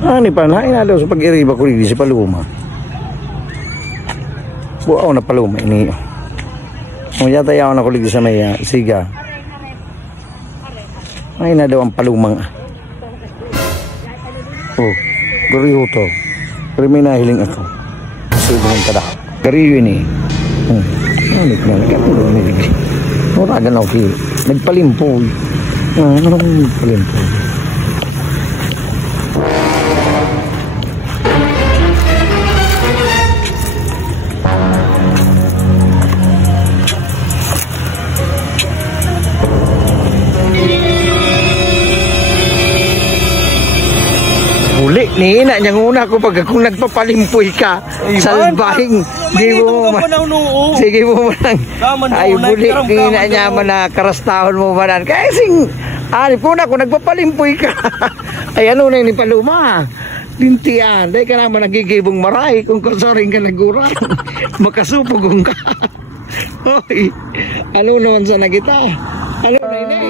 Ani pa na ina daw sa pag-iriba ko di si paluma. Buaw na paluma ini. Mo yata yaw na ko ligi sa may siga. Ay na daw ang palumang. Oh, gariho to. Pero may nahiling ako. Kasi ibang kada. Gariho ini. Ano na nagkatulog ni Digri. Muragan ako ki. Nagpalimpo. Nagpalimpo. Uli, niina niyang una ko pag kung nagpapalimpoy ka salbahing di mo sige mo man ay buli niina niya man na karastahon mo man kasi ali po na kung nagpapalimpoy ka ay ano na ni paluma lintian dahil ka naman nagigibong maray kung kursoring ka nagurang makasupugong ka oy ano naman sa nagita ano na ini